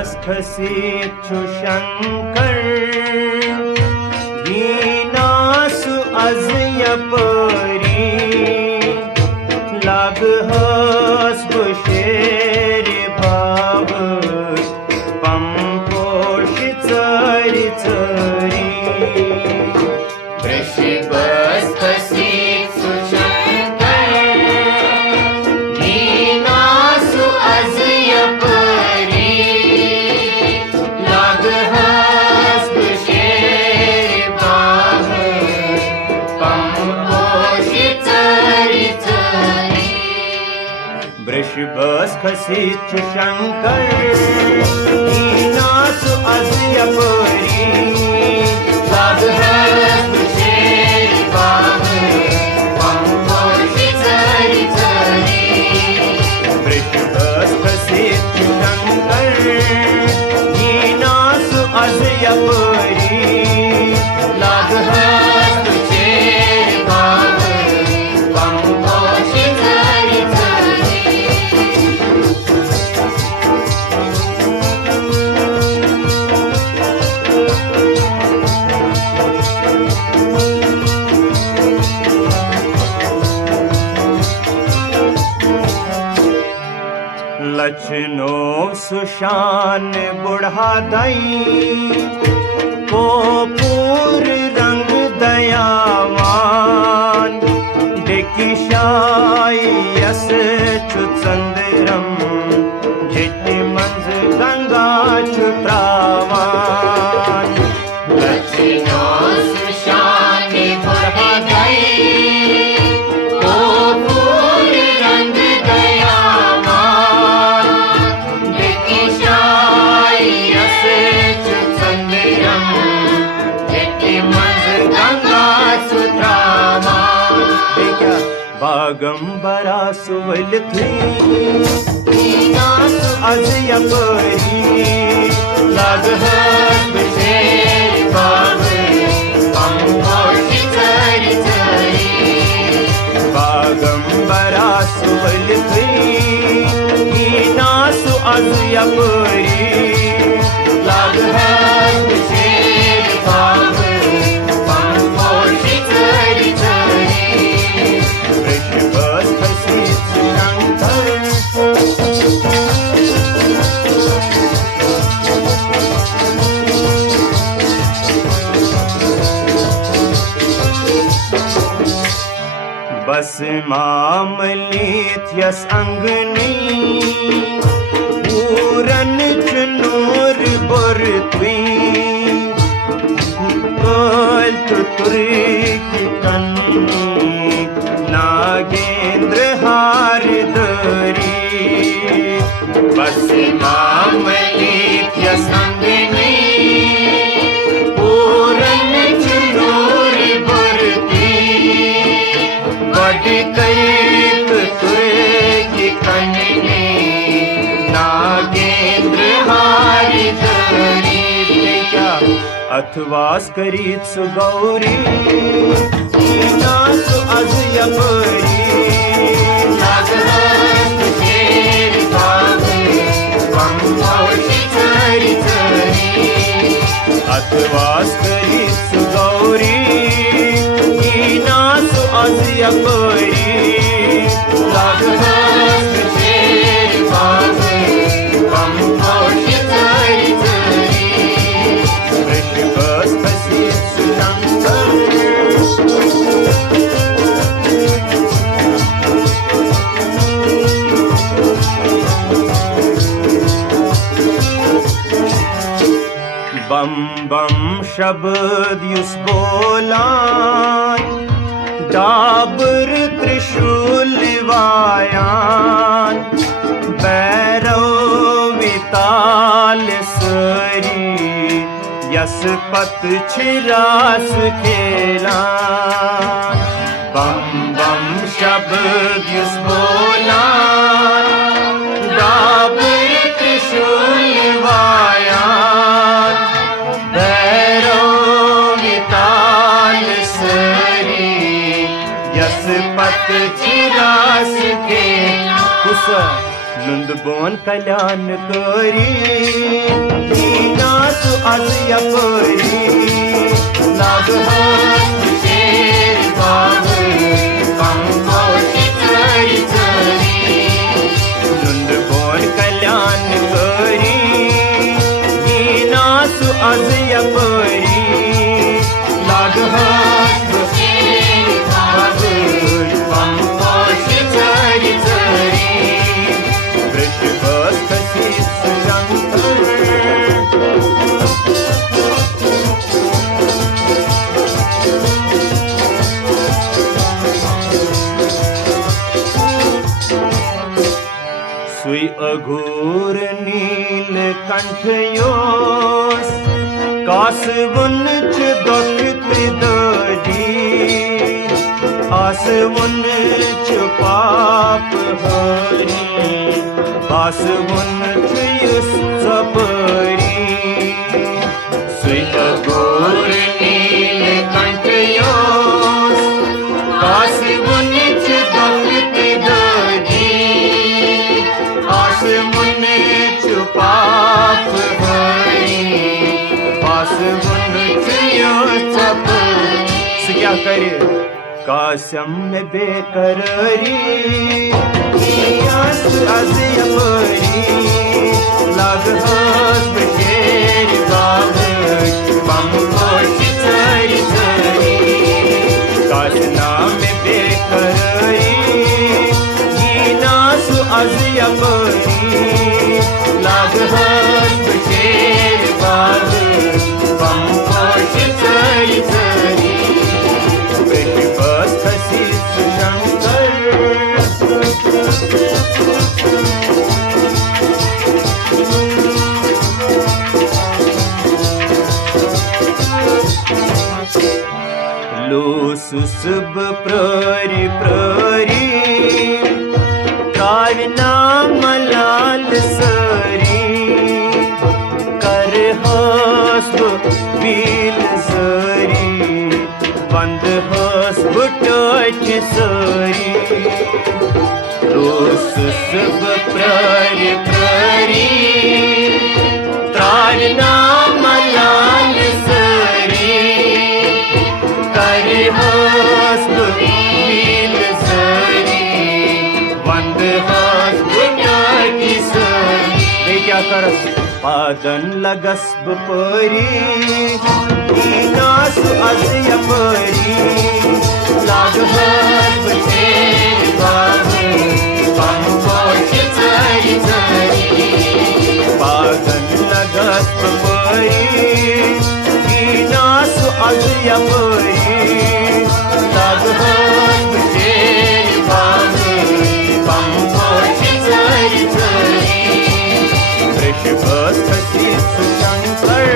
बस खसीत छु Shankar दीनासु az yapari lag has busher bhav pamposh tsari tsari बस खसीत छु Shankar दीनासु az yapari lag has busher bhav pamposh tsari tsari बस खसीत छु Shankar दीनासु az yapari lag has busher bhav pamposh tsari tsari बस खसीत छु Shankar दीनासु az yapari lag has busher bhav pamposh tsari tsari लचनो Sushan बुढ़ा दई को पूर रंग दयावान डेकिशाई यस चुचंदरम जिति मंज गंगा चुत्रावान लचनो सुशान बुढ़ा दई को पूर रंग दयावान दिशाई यस चुचंदरम जिति मंज गंगा सुत्रावान बागंबरा सुवल थी दीनासु az yapari lag has busher bhav pamposh tsari tsari बागंबरा सुवल थी दीनासु az yapari lag has busher bhav pamposh tsari tsari बस खसीत छु शंकर बस मामलित यस अंगनी पूरन चनूर बरत्वी कल तुरी की कन्नी नागेंद्र हार दरी बस मामलित यस अंगनी पूरन चनूर बरती बड़ी करीब तुरे की कन्नी नागेंद्र हारी धरी अथवास करीत सुगौरी दीनासु az yapari lag has busher bhav pamposh tsari tsari अथवास करीत सुगौरी दीनासु az yapari lag has busher bhav pamposh tsari tsari बस खसीत छु शंकर बम बम शब्द युस बोलान डाबर त्रिशूल वायान भैरव विताल सरी यस पत छिरास खेलान बम बम शब्द युस बोलान डाबर त्रिशूल वायान भैरव विताल सरी यस पत छिरास के कुस लुंद बोन कल्याण करी az yapari lag hast शेरी बागड पंपोशी चरी चरी वृषभस कशीच शंकर सुई अघोर नील कंठयोस कासवन च दखत दजी आसवन च पाप हरी आसवन च युस सपरी सुई अघोर नील कंठयोस कासवन च दखत दजी आसमन चुपाप हरी आसमन चुयो चपरी से क्या करे कासम में बेकरारी आस आज यपरी लाग हस्त शेर बागड पंपोशी चरी चरी कासना में बेकरारी आज yapari lag hast शेर बागड पंपोशी चरी चरी वृषभस कशीच शंकर लोसुसब प्ररी प्ररी काविना मलाल सरी कर हस्ब बील सरी बंद हस्ब टच सरी रोस सब प्ररी प्ररी काविना मलाल सरी कर हस्ब बील सरी बंद क्या कर पादन लगस्ब परी नास अस यपरी लाग हस्त शेरी बागड पंपोशी चरी चरी पादन लगस्ब परी नास अस यपरी लाग हस्त शेरी बागड पंपोशी चरी चरी वृषभस कशीच शंकर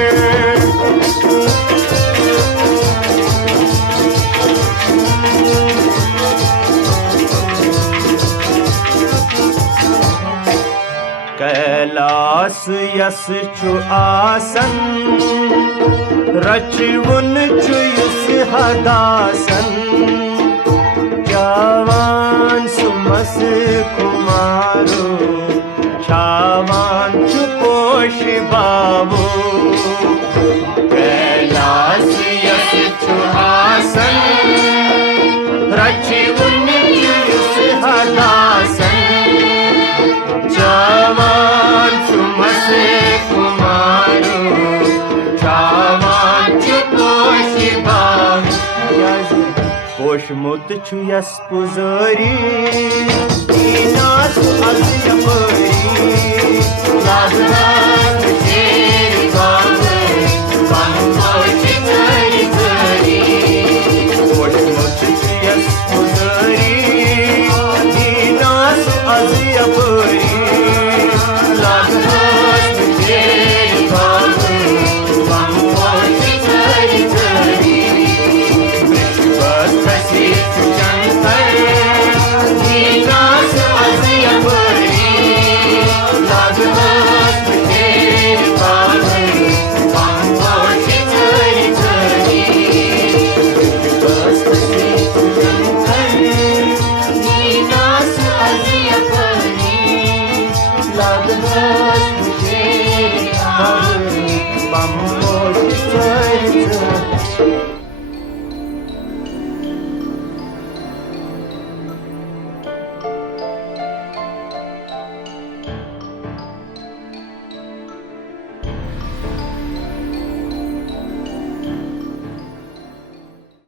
कैलास यस छु आसन रचवुन छु युस हदासन जावान सुमस कुमारो छावान चुपोश बाबू कैलास यस छु आसन रचवुन युस हदासन छावान चुमस कुमारो छावान चुपोश बाबू पोषमुत छु यस पुजारी नास आज यपरी लाग हस्त